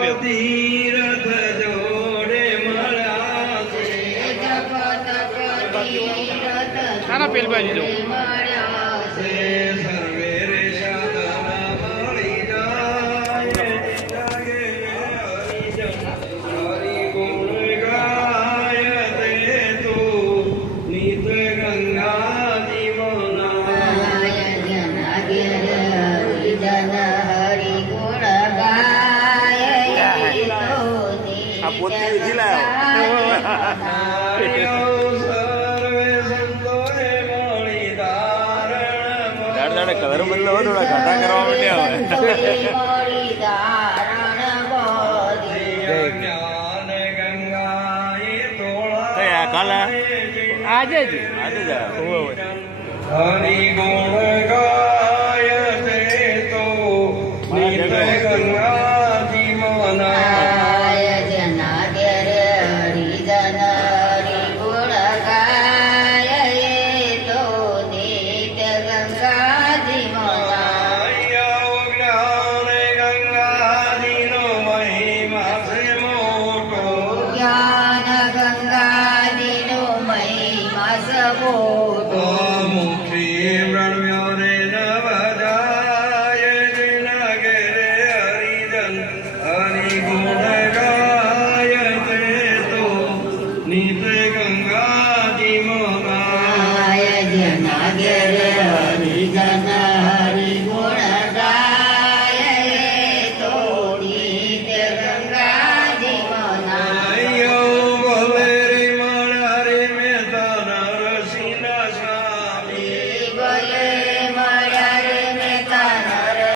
બેવ તીરથ જોડે મળ્યા છે સારા પેલ બાજુ જો સર્વે રે સાધના મળી જાય જાગે હરિજન હરિ ગુણ ગાય તે તું નિત ગંગા જીવના આ પોતે વિધિ લાવ્યો સર્વે સંતોને મળી ધારણ દાડ દાડે કલર બદલાવો થોડા ઘાટા કરવા માંડ્યા જ્ઞાન ગંગાએ તોળા હવે કાલે આજે જ આજે જ હરિ ગુણ ગા